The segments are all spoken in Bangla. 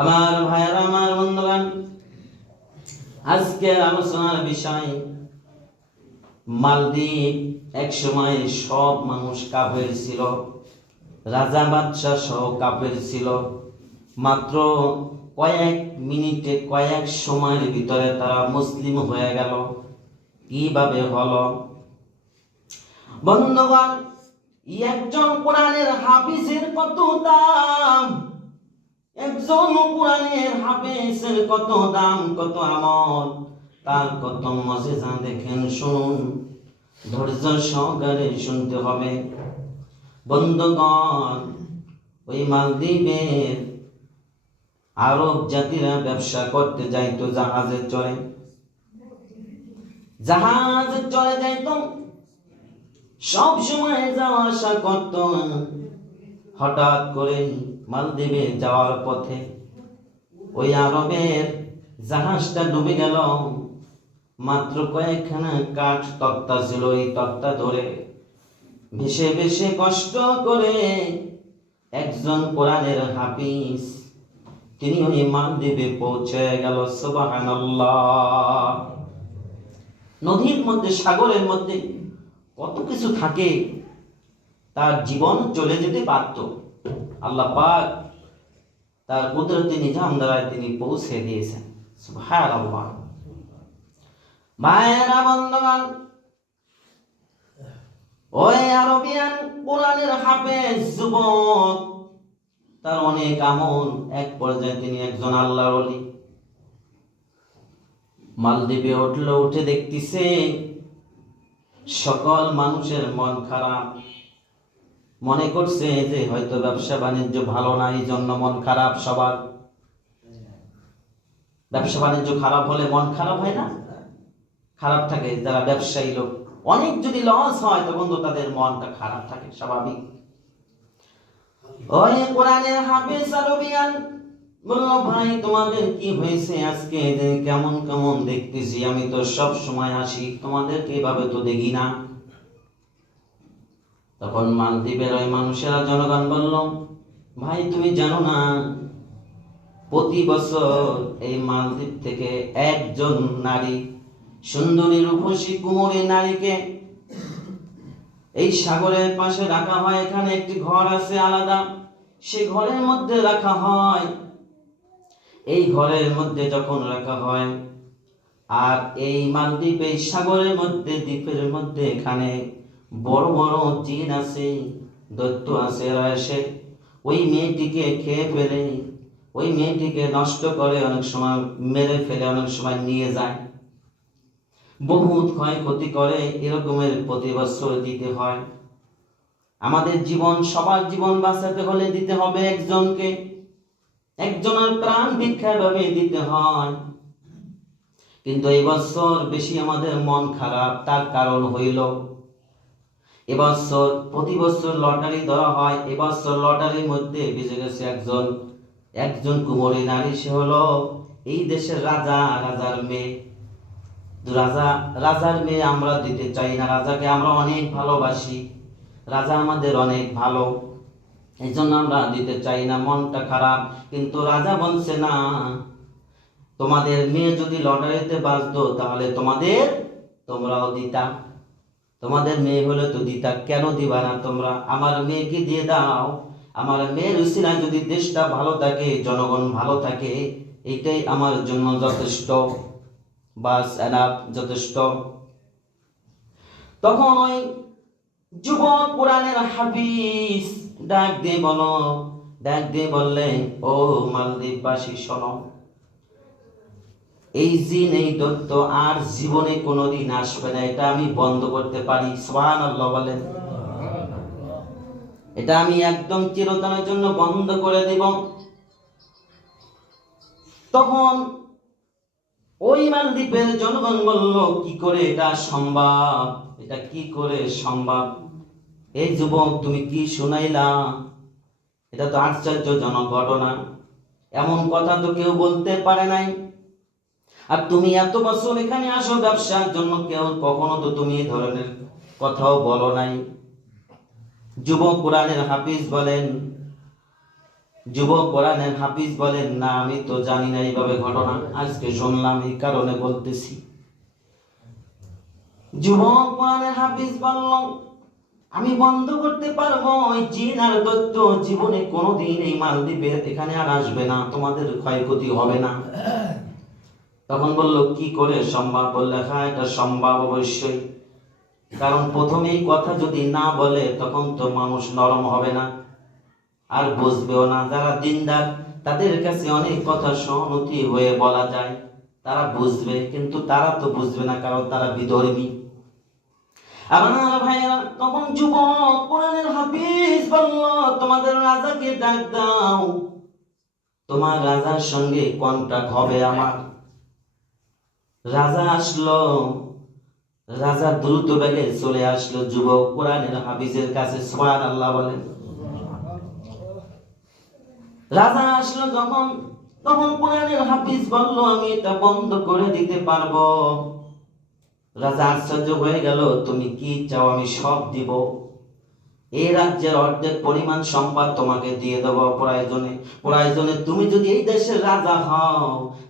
আমার ভাইয়েরা, আমার বন্ধুগণ, আজকের আলোচনার বিষয় মালদ্বীপ। এক সময় সব মানুষ কাফের ছিল, রাজা বাদশাহ সহ কাফের ছিল। মাত্র কয়েক মিনিটে, কয়েক সময়ের ভিতরে তারা মুসলিম হয়ে গেল। কিভাবে হলো বন্ধুগণ? একজন কোরআনের হাফিজের কত দাম, একজন কোরআনের হাফেজের কত দাম, কত আমল, তার কত মজেজা দেখেন, শুনুন, ধৈর্য সহকারে শুনতে হবে বন্ধুগণ। ওই মালদ্বীপের আরব জাতিরা ব্যবসা করতে যাইতো জাহাজে চড়ে, জাহাজে চড়ে যাইতো, সব সময় যাওয়া আসা করত। হঠাৎ করে মালদ্বীপে যাওয়ার পথে ওই আরবের জাহাজটা ডুবে গেল। মাত্র কয়েকখানা কাঠ তক্তা ছিল, ওই তক্তা ধরে ভেসে ভেসে কষ্ট করে একজন কোরআনের হাফিজ তিনি ওই মালদ্বীপে পৌঁছে গেল। সুবহানাল্লাহ। নদীর মধ্যে, সাগরের মধ্যে কত কিছু থাকে, তার জীবন চলে যেতে পারত, আল্লাহ পাক তার কুদরতি নিজাম দ্বারা তিনি পৌঁছে দিয়েছেন। সুবহানাল্লাহ। ভাইয়েরা, বন্ধুগণ, ওই আরবিয়ান কোরআনের হাফেজ যুবক, তার অনেক আমল, এক পর্যায়ে তিনি একজন আল্লাহর ওলি। মালদ্বীপে উঠলো, উঠে দেখতেছে সকল মানুষের মন খারাপ। মনে করছে যে হয়তো ব্যবসা বাণিজ্য ভালো না, এই জন্য মন খারাপ সবার। ব্যবসা বাণিজ্য খারাপ হলে মন খারাপ হয় না? খারাপ থাকে যারা ব্যবসায়ী লোক, অনেক যদি লস হয় তখন তো তাদের মনটা খারাপ থাকে, স্বাভাবিক। ওই কোরআনের হাফেজ আরবিয়ান বলল, ভাই তোমাদের কি হয়েছে আজকে, কেমন কেমন দেখতেছি, আমি তো সব সময় আসি, তোমাদেরকে এভাবে তো দেখি না। তখন মালদ্বীপের ওই মানুষেরা, জনগণ বলল, ভাই তুমি জানো না, প্রতি বছর এই মালদ্বীপ থেকে একজন নারী, সুন্দরী রূপসী কুমোরী নারীকে এই সাগরের পাশে রাখা হয়। এখানে একটি ঘর আছে আলাদা, সে ঘরের মধ্যে রাখা হয়। এই ঘরের মধ্যে যখন রাখা হয়, আর এই মালদ্বীপ, এই সাগরের মধ্যে, দ্বীপের মধ্যে এখানে বড় বড় জিন আছে, দৈত্য আছে, এরা এসে ওই মেয়েটিকে খেয়ে ফেলে, ওই মেয়েটিকে নষ্ট করে, অনেক সময় মেরে ফেলে, অনেক সময় নিয়ে যায়, বহুত ক্ষয়ক্ষতি করে। এরকমের প্রতি বছর দিতে হয়। আমাদের জীবন, সবার জীবন বাঁচাতে হলে দিতে হবে একজনকে, একজনের প্রাণ ভিক্ষা ভাবে দিতে হয়। কিন্তু এই বছর বেশি আমাদের মন খারাপ, তার কারণ হইল এবছর, প্রতি বছর লটারি ধরা হয়, এবছর লটারির মধ্যে বেঁচে গেছে একজন কুমারী নারী। সে হলো এই দেশের রাজা, রাজার মেয়ে। রাজার মেয়ে আমরা দিতে চাই না, রাজাকে আমরা অনেক ভালোবাসি, রাজা আমাদের অনেক ভালো, এই জন্য আমরা দিতে চাই না, মনটা খারাপ। কিন্তু রাজা বলছে, না, তোমাদের মেয়ে যদি লটারিতে বাঁচতো তাহলে তোমরাও দিতা, তোমাদের মেয়ে হলে তো দিতা, কেন দিবা না তোমরা? আমার মেয়েকে দিয়ে দাও, আমার মেয়ের উসিলায় যদি দেশটা ভালো থাকে, জনগণ ভালো থাকে, এটাই আমার জন্য যথেষ্ট, বাস এনাফ, যথেষ্ট। তখন ওই যুবক কোরআনের হাফিজ ডাক দিয়ে বললেন, ও মালদ্বীপবাসী শোনো, এই জিন, এই দৈত্য আর জীবনে কোনোদিন আসবে না, এটা আমি বন্ধ করতে পারি। সুবহানাল্লাহ বলেন। এটা আমি একদম চিরতরের জন্য বন্ধ করে দিব। তখন ওই মালদ্বীপের জনগণ বলল, কি করে এটা সম্ভব? এটা কি করে সম্ভব? এই যুবক, তুমি কি শুনাইলা? এটা তো আশ্চর্যজনক ঘটনা, এমন কথা তো কেউ বলতে পারে নাই। আর তুমি এত বছর এখানে আসো ব্যবসার জন্য, কেউ কখনো তো তুমি এই ধরনের কথাও বলো নাই। যুবক কোরআনের হাফিজ বলেন, যুবক কোরআনের হাফিজ বলেন, না আমি তো জানি না এইভাবে ঘটনা, আজকে শুনলাম এই কারণে বলতেছি। যুবক কোরআনের হাফিজ বলল, আমি বন্ধ করতে পারবো, ওই জিন আর দৈত্য জীবনে কোনোদিন এই মালদ্বীপের এখানে আর আসবে না, তোমাদের ক্ষয়ক্ষতি হবে না। তখন বলল, কি করে সম্ভব? বললে, হ্যাঁ এটা সম্ভব অবশ্যই, কারণ প্রথমেই কথা যদি না বলে তখন তো মানুষ নরম হবে না আর বুঝবেও না। যারা দিনদার তাদের কাছে অনেক কথা সহানুভূতি হয়ে বলা যায়, তারা বুঝবে, কিন্তু তারা তো বুঝবে না কারণ তারা বিধর্মী। আমার ভাইয়েরা, তখন যুবক কোরআনের হাফিজ বলল, তোমাদের রাজাকে ডাক দাও, তোমার রাজার সঙ্গে কন্ট্রাক্ট হবে আমার। রাজা আসলো, রাজা দ্রুত বেগে চলে আসলো যুবক কোরআনের হাফিজের কাছে। সুবহানাল্লাহ বলেন। রাজা আসলো যখন, তখন কোরআনের হাফিজ বলল, আমি এটা বন্ধ করে দিতে পারবো। রাজা আশ্চর্য হয়ে গেল, তুমি কি চাও? আমি সব দিব, এই রাজ্যের অর্ধেক পরিমাণ সম্পদ তোমাকে দিয়ে দেবো প্রয়োজনে। প্রয়োজনে তুমি যদি এই দেশের রাজা হও,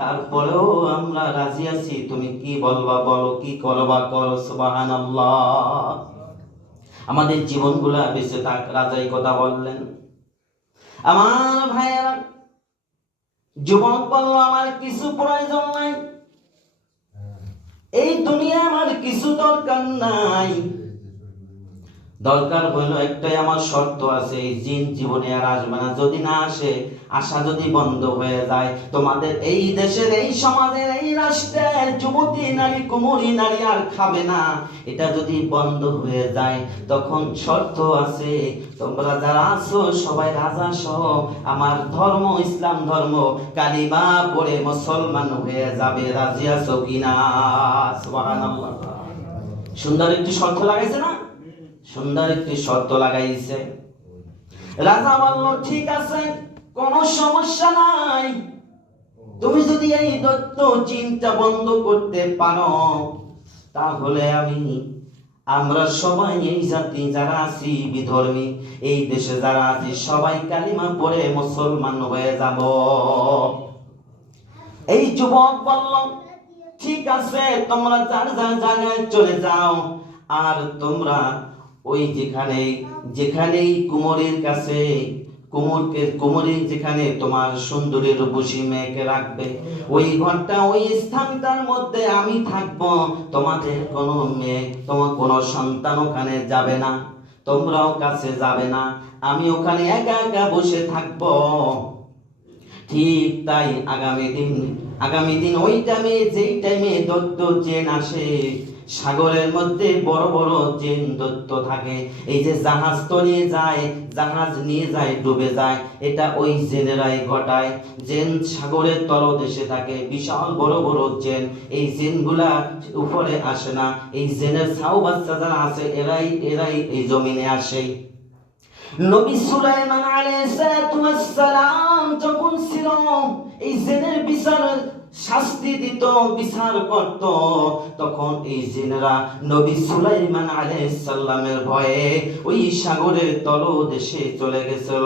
তারপরেও আমরা রাজি আছি, তুমি কি বলবা বলো, কি করবা করো। সুবহানাল্লাহ। আমাদের জীবনগুলা বেঁচে থাক, রাজাই কথা বললেন। আমার ভাইয়েরা, যুবক বলল, আমার কিছু প্রয়োজন নাই, এই দুনিয়া আমার কিছু দরকার নাই, দরকার হইল একটাই, আমার শর্ত আছে, এই জিন জীবনে আর আসবে না। যদি না আসে, আশা যদি বন্ধ হয়ে যায়, তোমাদের এই দেশের, এই সমাজের, এই রাষ্ট্রের যুবতী নারী, কুমারী নারী আর খাবে না, এটা যদি বন্ধ হয়ে যায়, তখন শর্ত আছে, তোমরা যারা আছো সবাই রাজা সহ আমার ধর্ম, ইসলাম ধর্ম কালিমা পড়ে মুসলমান হয়ে যাবে। রাজি আছো কিনা? সুবহানাল্লাহ। সুন্দর একটি শর্ত লাগাইছে না? সুন্দর একটি শর্ত লাগাইছে। রাজা বলল, ঠিক আছে, কোনো সমস্যা নাই, তুমি যদি এই দৈত্য জিনটা বন্ধ করতে পারো, তাহলে আমরা সবাই, এই জাতি যারা আছি বিধর্মী, এই দেশে যারা আছি সবাই কালিমা পড়ে মুসলমান হয়ে যাব। এই যুবক বলল, ঠিক আছে, তোমরা যার যার জায়গায় চলে যাও, আর তোমরা ওই যেখানেই কুমোরের কাছে, কুমোরের যেখানে তোমার সুন্দরী রূপসী মেয়েকে রাখবে, ওই ঘরটা, ওই স্থানটার মধ্যে আমি থাকবো। তোমাদের কোনো মেয়ে, তোমার কোনো সন্তান ওখানে যাবে না, তোমরাও কাছে যাবে না, আমি ওখানে একা একা বসে থাকবো। ঠিক তাই আগামী দিন ওই টাইমে, যেই টাইমে দৈত্য জেন আসে, সাগরের মধ্যে বড় বড় জেন দৈত্য থাকে, এই যে জাহাজ তলিয়ে যায়, জাহাজ নিয়ে যায়, ডুবে যায়, এটা ওই জেনেরাই ঘটায়। জেন সাগরের তলদেশে থাকে, বিশাল বড় বড় জেন, এই জেনগুলা উপরে আসে না, এই জেনের ছাউ বাচ্চা যারা আছে, এরাই এই জমিনে আসে। নবী সুলাইমান আলাইহিস সালাম যখন ছিল, এই জেনের বিচার শাস্তি দিত, বিচার করত, তখন এই জিনেরা নবী সুলাইমান আলাইহিস সালামের ভয়ে ওই সাগরের তলদেশে চলে গেছিল।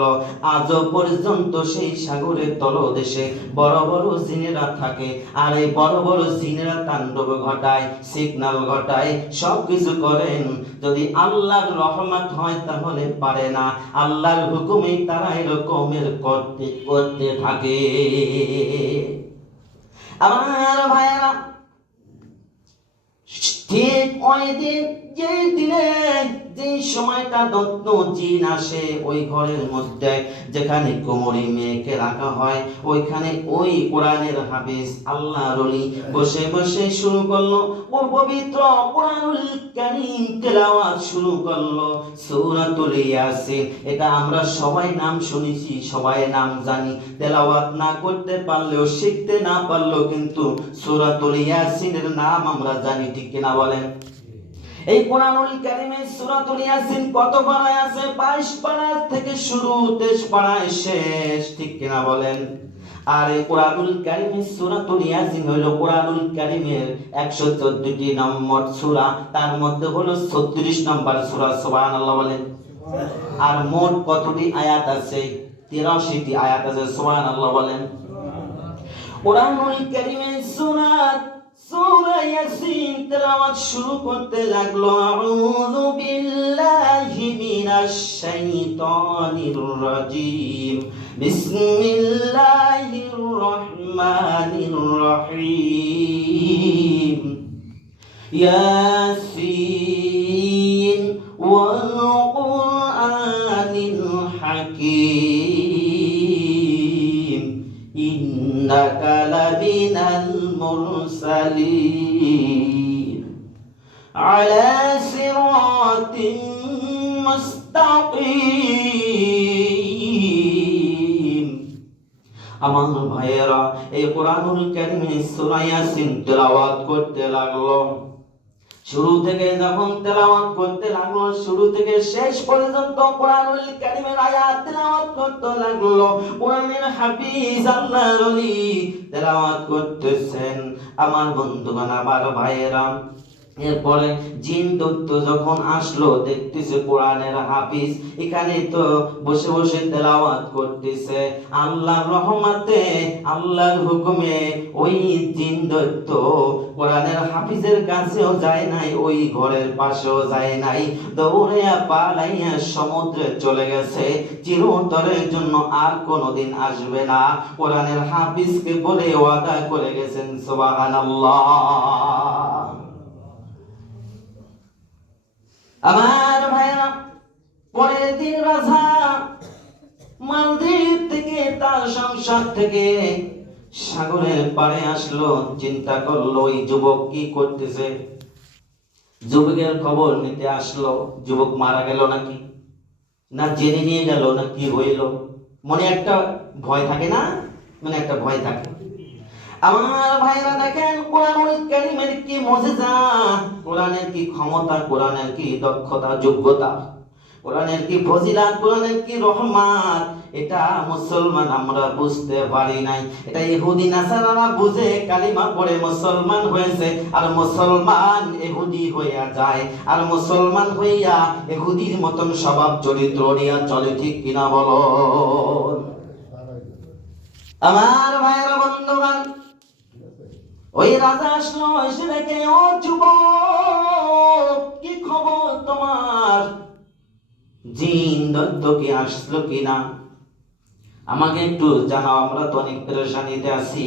আজ পর্যন্ত সেই সাগরের তলদেশে বড় বড় জিনেরা থাকে, আর এই বড় বড় জিনেরা তাণ্ডব ঘটায়, সিগন্যাল ঘটায়, সব কিছু করেন। যদি আল্লাহর রহমত হয় তাহলে পারে না, আল্লাহর হুকুমেই তারা এরকমের করতে থাকে। আমার ভাইয়েরা, ঠিক ওই দিন, যেই দিনে, যেই সময়টা দত্ত জিন আসে, ওই ঘরের মধ্যে যেখানে কুমরি মেয়েকে রাখা হয়, ওইখানে ওই কোরআনের হাফেজ আল্লাহর ওলি বসে বসে শুরু করলো ও পবিত্র কোরআনুল কারীম তেলাওয়াত শুরু করলো, সূরাতুল ইয়াসিন। এটা আমরা সবাই নাম শুনেছি, সবাই নাম জানি, তেলাওয়াত না করতে পারলেও, শিখতে না পারলেও কিন্তু সূরাতুল ইয়াসিনের নাম আমরা জানি, ঠিক কিনা বলেন? এই কোরআনুল কারীমে সূরাতুল ইয়াসিন কত পারায় আছে? 22 পারা থেকে শুরু, 23 পারায় শেষ, ঠিক কিনা বলেন? আর এই কোরআনুল কারীমের সূরাতুল ইয়াসিন হলো কোরআনুল কারীমের 114টি নম্বর সূরা, তার মধ্যে হলো 36 নম্বর সূরা। সুবহানাল্লাহ বলেন। আর মোট কতটি আয়াত আছে? 83টি আয়াত আছে, সুবহানাল্লাহ বলেন। কোরআনুল কারীমের সূরা ইয়াসিন তেলাওয়াত শুরু করতে লাগলো, আউযু বিল্লাহি মিনাশ শাইতানির রাজীম, বিসমিল্লাহির রহমানির রহিম, ইয়াসিন ওয়াল কুরআনিল হাকীম, ইন্নাকা লামিনাল মুরসালিন আলা সিরাতিন মুস্তাকিম। আমার ভাইয়েরা, এই কোরআনুল কারীমের সূরা ইয়াসিন তেলাওয়াত করতে লাগলো। শুরু থেকে যখন তেলাওয়াত করতে লাগলো, শুরু থেকে শেষ পর্যন্ত কোরআনুল কারীমের আয়াত তেলাওয়াত করতে লাগলো। কোরআনের হাফিজ আল্লাহর ওলি তেলাওয়াত করতেছেন। আমার বন্ধুগণ, আমার ভাইয়েরা, এরপরে জিন দৈত্য যখন আসলো, দেখতেছে কোরআনের হাফিজ এখানে তো বসে বসে তেলাওয়াত করতেছে। আল্লাহর রহমতে, আল্লাহর হুকুমে ওই জিন দৈত্য কোরআনের হাফিজের কাছেও যায় নাই, ওই ঘরের পাশেও যায় নাই, দৌড়াইয়া পালাইয়া সমুদ্রে চলে গেছে। চিরতরের জন্য আর কোনোদিন আসবে না, কোরআনের হাফিজকে বলে ওয়াদা করে গেছেন। সুবহানাল্লাহ। আমার ভাইরা, পরের দিন রাজা মালদ্বীপ থেকে, তার সংসার থেকে সাগরের পাড়ে আসলো। চিন্তা করলো ওই যুবক কি করতেছে। যুবকের খবর নিতে আসলো। যুবক মারা গেল নাকি, না জেনে নিয়ে গেল, না কি হইল, মনে একটা ভয় থাকে না, মানে একটা ভয় থাকে। আমার ভাইরা দেখেন, কোরআনুল কারীমের কি মুজিজা, কোরআনের কি ক্ষমতা, কোরআনের কি দক্ষতা যোগ্যতা, কোরআনের কি ফজিলাত, কোরআনের কি রহমত, এটা মুসলমান আমরা বুঝতে পারি নাই। এটা ইহুদি নাসারারা বুঝে, কালিমা পড়ে মুসলমান হয়েছে, আর মুসলমান ইহুদি হইয়া যায়, আর মুসলমান হইয়া ইহুদির মতন স্বভাব চরিত্র নিয়ে চলে। ঠিক কিনা বলো আমার ভাইরা, বন্ধুগণ? ওই রাজা আসলো, এসে দেখে, ও যুবক, কি খবর তোমার? জিন দৈত্য কি আসলো কিনা আমাকে একটু জানাও, আমরা তো অনেক পেরেশানিতে আছি,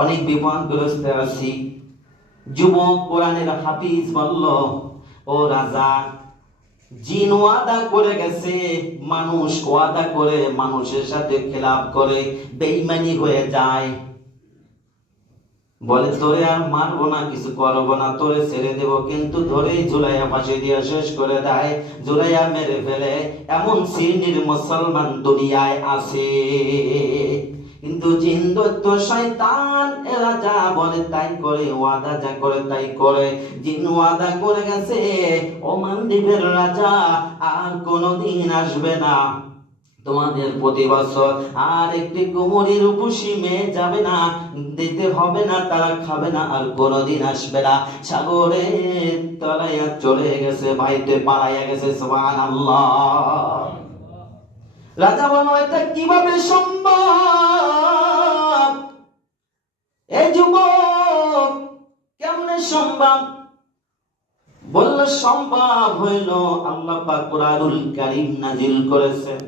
অনেক বিপদগ্রস্তে আছি। যুবক কোরআনের হাফিজ বলল, ও রাজা, জিন ওয়াদা করে গেছে, মানুষ ওয়াদা করে মানুষের সাথে খেলাপ করে, বেঈমানি হয়ে যায়, বলে তোরে আর মারবো না, কিছু করবো না, তোরে ছেড়ে দেবো, কিন্তু ধরেই ঝুলাইয়া ফাঁসি দিয়ে শেষ করে দেয়, ঝুলাইয়া মেরে ফেলে। এমন শ্রেণীর মুসলমান দুনিয়ায় আছে। কিন্তু জিন দৈত্য শয়তান এরা যা বলে তাই করে, ওয়াদা যা করে তাই করে। জিন ওয়াদা করে গেছে, ও মালদ্বীপের রাজা আর কোনোদিন আসবে না, তোমাদের প্রতি বছর আর একটি কুমুরের উপসী মেয়ে যাবে না, দিতে হবে না, তারা খাবে না, আর কোনোদিন আসবে না। সাগরে তলাইয়া চলে গেছে, ভাইতে পালাইয়া গেছে। সুবহানাল্লাহ। রাজা বলো, এটা কিভাবে সম্ভব? এই যুবক, কেমনে সম্ভব? বলল, সম্ভব হইল, আল্লাহ পাক কোরআনুল কারীম নাজিল করেছেন।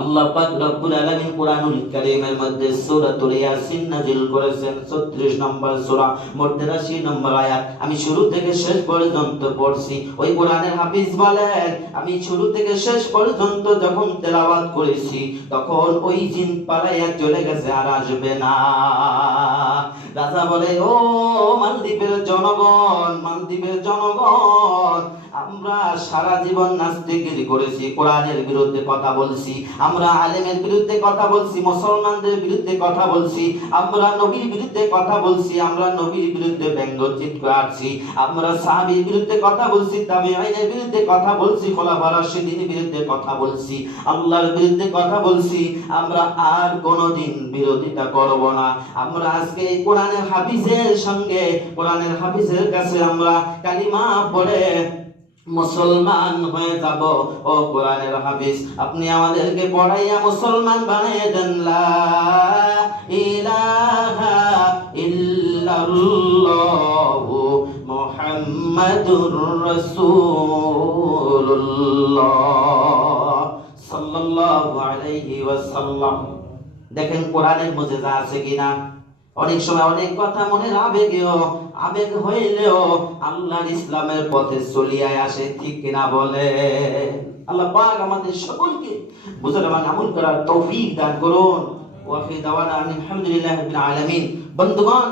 আল্লাহ পাক রব্বুল আলামিন কোরআনুল কারীমের মধ্যে সূরাতুল ইয়াসিন নাযিল করেছেন। 36 নম্বর সূরা, মোট 83 নম্বর আয়াত। আমি শুরু থেকে শেষ পর্যন্ত পড়ছি। ওই কোরআনের হাফিজ বলেন, আমি শুরু থেকে শেষ পর্যন্ত যখন তেলাওয়াত করেছি, তখন ওই জিন পালাইয়া চলে গেছে, আর আসবে না। রাজা বলে, ও মালদ্বীপের জনগণ, মালদ্বীপের জনগণ, আমরা সারা জীবন নাস্তিকগিরি করেছি, কোরআনের বিরুদ্ধে কথা বলছি, আমরা আলেমের বিরুদ্ধে কথা বলছি, মুসলমানদের বিরুদ্ধে কথা বলছি, আমরা নবীর বিরুদ্ধে কথা বলছি, আমরা নবীর বিরুদ্ধে ব্যঙ্গচিত্র আঁকছি, আমরা সাহাবীর বিরুদ্ধে কথা বলছি, তাবেঈনের বিরুদ্ধে কথা বলছি, খোলাফা রাশিদিনের বিরুদ্ধে কথা বলছি, আল্লাহর বিরুদ্ধে কথা বলছি। আমরা আর কোনোদিন বিরোধিতা করব না। আমরা আজকে এই কোরআনের হাফিজের সঙ্গে, কোরআনের হাফিজের কাছে আমরা কালিমা পড়ে মুসলমান হয়ে যাব। ও কোরআনের হাফিজ, আপনি আমাদেরকে পড়াইয়া মুসলমান বানিয়ে দেন। লা ইলাহা ইল্লাল্লাহু মুহাম্মাদুর রাসূলুল্লাহ সাল্লাল্লাহু আলাইহি ওয়াসাল্লাম। দেখেন কোরআনের মুজিজা আছে কিনা। অনেক সময় অনেক কথা মনের আবেগ হইলেও আল্লাহর ইসলামের পথে চলিয়ায় আসে, ঠিক কিনা বলে। আল্লাহ পাক আমাদের সকলকে বুঝার এবং আমল করার তৌফিক দান করুন। ওয়া আখিরু দাওয়ানা আলহামদুলিল্লাহি রাব্বিল আলামিন। বন্ধুগণ,